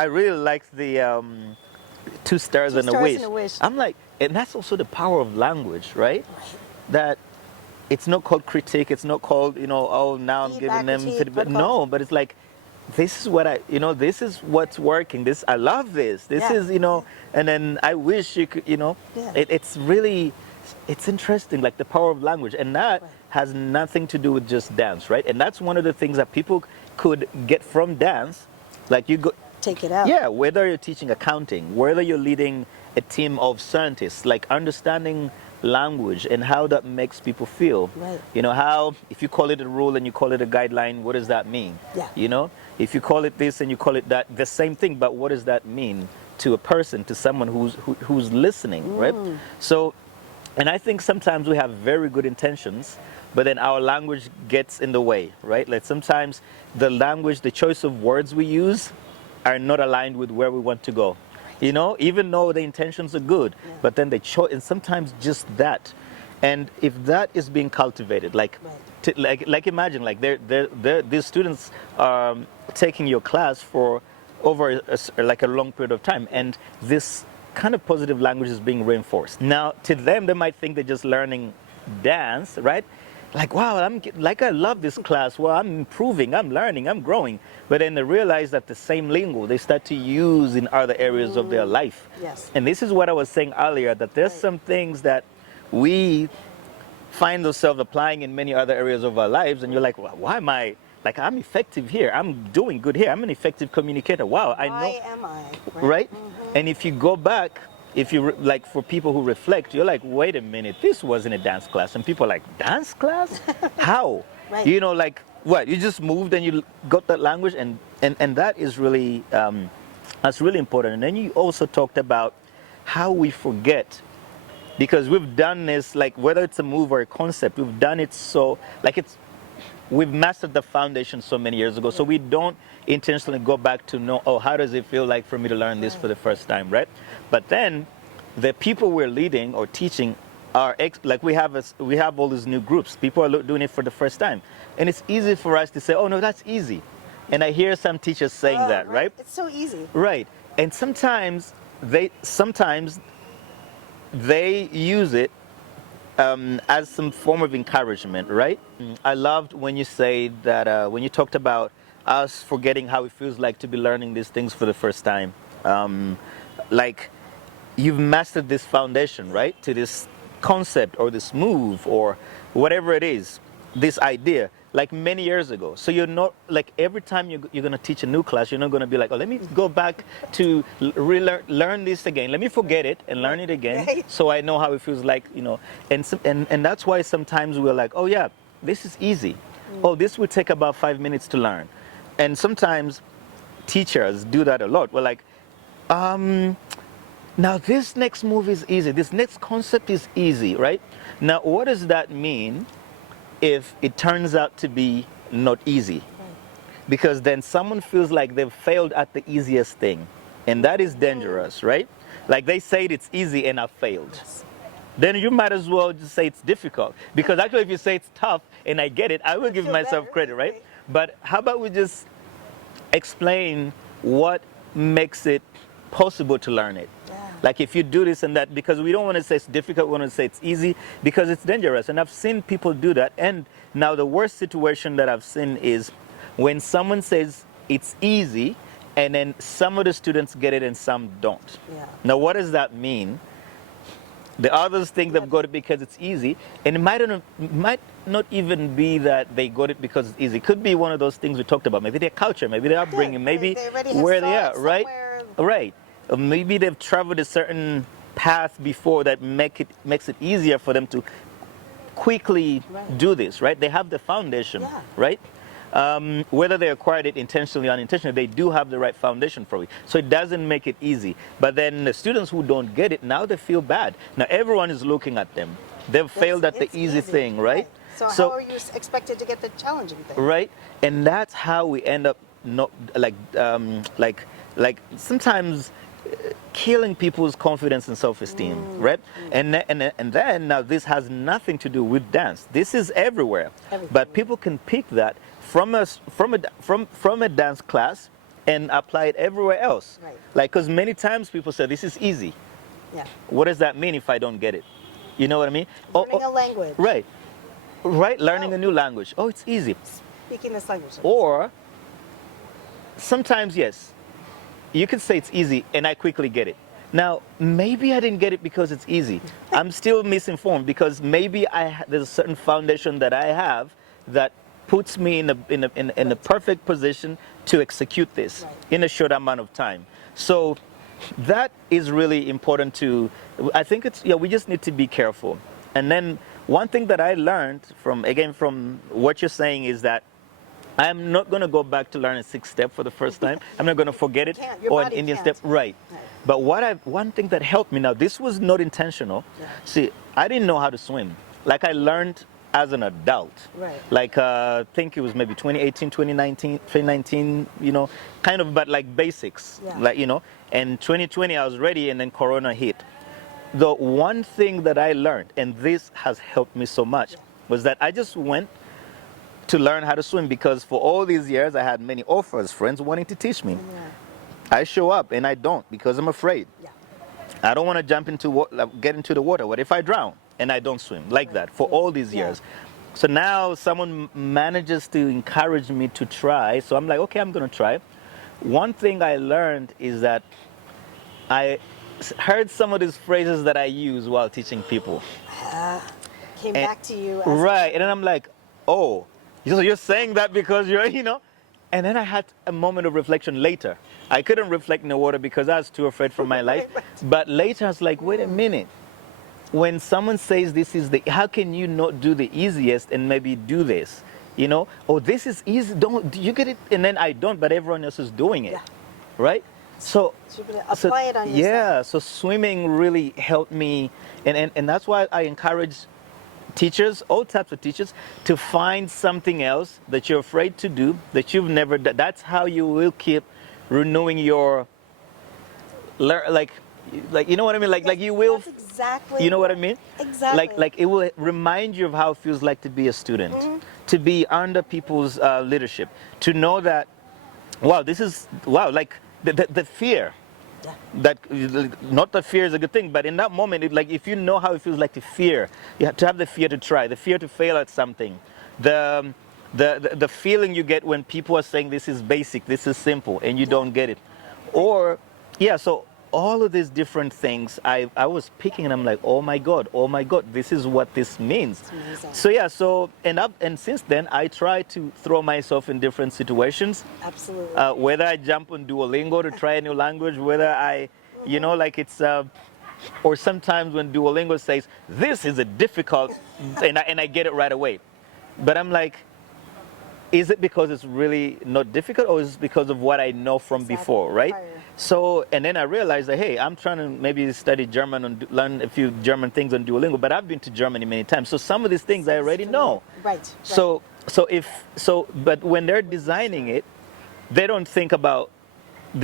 I really like the 2 stars and a wish. I'm like, and that's also the power of language, right? That it's not called critique. It's not called, oh, now I'm giving them feedback. No, but it's like, this is what this is what's working. I love this. This is, and then I wish you could, it's really, it's interesting, like the power of language. And that has nothing to do with just dance, right? And that's one of the things that people could get from dance. Like you go, take it out. Yeah, whether you're teaching accounting, whether you're leading a team of scientists, like understanding language and how that makes people feel. Right. How, if you call it a rule and you call it a guideline, what does that mean? Yeah. If you call it this and you call it that, the same thing, but what does that mean to a person, to someone who's listening, right? So, and I think sometimes we have very good intentions, but then our language gets in the way, right? Like sometimes the language, the choice of words we use are not aligned with where we want to go. Even though the intentions are good, but then the choice, and sometimes just that. And if that is being cultivated, like imagine, like these students are taking your class for over like a long period of time, and this kind of positive language is being reinforced. Now, to them, they might think they're just learning dance, right? Like, wow, I love this class. Well, I'm improving, I'm learning, I'm growing. But then they realize that the same lingo they start to use in other areas of their life. Yes. And this is what I was saying earlier, that there's some things that we find ourselves applying in many other areas of our lives. And you're like, well, why am I, like, I'm effective here. I'm doing good here. I'm an effective communicator. Wow, I know. Why am I? Right? And if you go back, if you like, for people who reflect, you're like, wait a minute, this wasn't a dance class. And people are like, dance class? How? Right. Like, what? You just moved and you got that language, and that is really, that's really important. And then you also talked about how we forget, because we've done this, like whether it's a move or a concept, we've done it so, like we've mastered the foundation so many years ago, so we don't intentionally go back to know, oh, how does it feel like for me to learn this for the first time, right? But then the people we're leading or teaching are, like we have all these new groups. People are doing it for the first time. And it's easy for us to say, oh, no, that's easy. And I hear some teachers saying that, right? It's so easy. Right. And sometimes they use it as some form of encouragement, right? I loved when you say that, when you talked about us forgetting how it feels like to be learning these things for the first time. Like, you've mastered this foundation, right? To this concept or this move or whatever it is, this idea, like many years ago. So you're not, like every time you're going to teach a new class, you're not going to be like, oh, let me go back to learn this again. Let me forget it and learn it again, so I know how it feels like, and that's why sometimes we're like, oh yeah, this is easy. Oh, this will take about 5 minutes to learn. And sometimes teachers do that a lot. We're like, now this next move is easy. This next concept is easy, right? Now, what does that mean if it turns out to be not easy? Because then someone feels like they've failed at the easiest thing. And that is dangerous, right? Like they said it's easy and I've failed. Yes. Then you might as well just say it's difficult. Because actually if you say it's tough and I get it, I will give myself credit, right? But how about we just explain what makes it possible to learn it? Like if you do this and that, because we don't want to say it's difficult, we want to say it's easy, because it's dangerous. And I've seen people do that. And now the worst situation that I've seen is when someone says it's easy and then some of the students get it and some don't. Now what does that mean? The others think they've got it because it's easy, and it might not even be that they got it because it's easy. It could be one of those things we talked about. Maybe their culture, maybe their upbringing, maybe where they are, right? Right. Or maybe they've traveled a certain path before that makes it easier for them to quickly do this, right? They have the foundation, right? Whether they acquired it intentionally or unintentionally, they do have the right foundation for it. So it doesn't make it easy. But then the students who don't get it, now they feel bad. Now everyone is looking at them. They've failed at the easy thing, right? So how are you expected to get the challenging thing? Right. And that's how we end up not like sometimes killing people's confidence and self-esteem, right? And then now this has nothing to do with dance. This is everywhere. But people can pick that from a dance class and apply it everywhere else. Right. Like, because many times people say, this is easy. Yeah. What does that mean if I don't get it? You know what I mean? Learning a language. Right. Right, learning a new language. Oh, it's easy. Speaking this language. Or sometimes, yes, you can say it's easy and I quickly get it. Now, maybe I didn't get it because it's easy. I'm still misinformed because maybe there's a certain foundation that I have that puts me in a perfect position to execute this in a short amount of time. So that is really important to, I think it's, yeah, we just need to be careful. And then one thing that I learned from what you're saying is that I'm not going to go back to learn a 6-step for the first time. I'm not going to forget it or an Indian step. Right. But one thing that helped me, now this was not intentional. See, I didn't know how to swim. Like I learned as an adult. Right. Like I think it was maybe 2018, 2019, you know, kind of, but like basics. Yeah. Like, you know, and 2020 I was ready and then Corona hit. The one thing that I learned, and this has helped me so much, was that I just went to learn how to swim because for all these years I had many offers, friends wanting to teach me. I show up and I don't because I'm afraid. I don't want to jump into get into the water. What if I drown and I don't swim? Like that for all these years. So now someone manages to encourage me to try. So I'm like, okay, I'm going to try. One thing I learned is that I heard some of these phrases that I use while teaching people. Came back to you. Right. And then I'm like, oh, so you're saying that because you're, you know. And then I had a moment of reflection later. I couldn't reflect in the water because I was too afraid for my life. But later I was like, wait a minute. When someone says this is how can you not do the easiest and maybe do this? You know, oh, this is easy. Do you get it? And then I don't, but everyone else is doing it. Right? So you're going to apply it on yourself. Yeah, so swimming really helped me. And that's why I encourage teachers, all types of teachers, to find something else that you're afraid to do, that you've never done. That's how you will keep renewing your, like you know what I mean? Like you will, that's exactly, you know what I mean? Exactly. Like it will remind you of how it feels like to be a student, to be under people's leadership, to know that, wow, like the fear. That not the fear is a good thing, but in that moment, like if you know how it feels like to fear, you have to have the fear to try, the fear to fail at something, the feeling you get when people are saying this is basic, this is simple, and you don't get it, or so all of these different things I was picking, and I'm like, oh my god, this is what this means. So and since then I try to throw myself in different situations. Absolutely. Whether I jump on Duolingo to try a new language, whether I, you know, like it's or sometimes when Duolingo says this is a difficult and I get it right away, but I'm like, is it because it's really not difficult, or is it because of what I know from before, right? So, and then I realized that, hey, I'm trying to maybe study German and learn a few German things on Duolingo, but I've been to Germany many times. So some of these things I already know. Right. So but when they're designing it, they don't think about,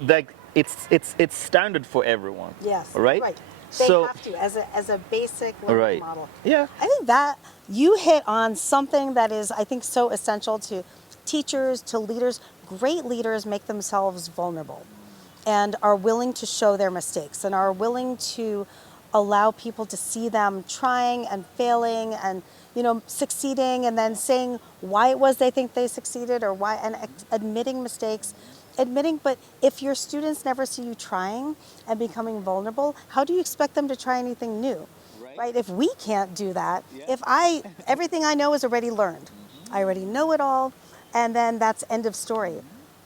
like, it's standard for everyone. Yes. Right? Right. They have to, as a basic learning model. Yeah. I think that you hit on something that is, I think, so essential to teachers, to leaders. Great leaders make themselves vulnerable and are willing to show their mistakes and are willing to allow people to see them trying and failing and, you know, succeeding, and then saying why it was they think they succeeded or why, and admitting mistakes. But if your students never see you trying and becoming vulnerable, how do you expect them to try anything new? Right? If we can't do that, if everything I know is already learned, I already know it all, and then that's end of story.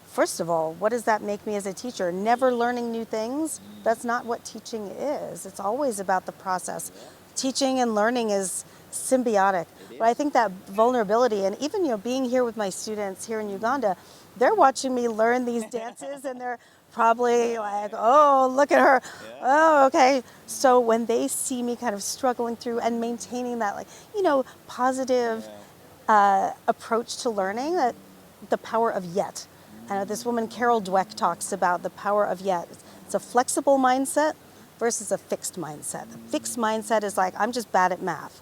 First of all, what does that make me as a teacher? Never learning new things? That's not what teaching is. It's always about the process. Teaching and learning is symbiotic. But I think that vulnerability, and even, you know, being here with my students here in Uganda, they're watching me learn these dances and they're probably like, oh, look at her. Oh, okay. So when they see me kind of struggling through and maintaining that, like, you know, positive approach to learning, the power of yet. This woman, Carol Dweck, talks about the power of yet. It's a flexible mindset versus a fixed mindset. A fixed mindset is like, I'm just bad at math,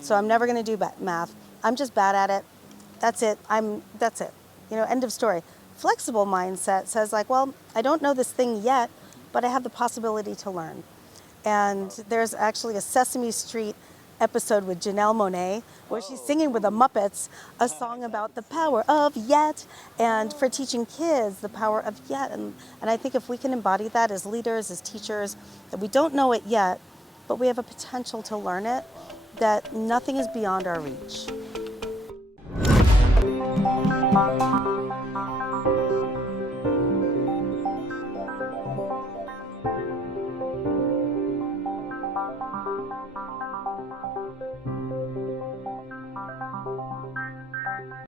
so I'm never going to do math. I'm just bad at it. That's it. That's it. You know, end of story. flexible mindset says like, well, I don't know this thing yet, but I have the possibility to learn. And there's actually a Sesame Street episode with Janelle Monáe where she's singing with the Muppets a song about the power of yet, and for teaching kids the power of yet. And I think if we can embody that as leaders, as teachers, that we don't know it yet, but we have a potential to learn it, that nothing is beyond our reach.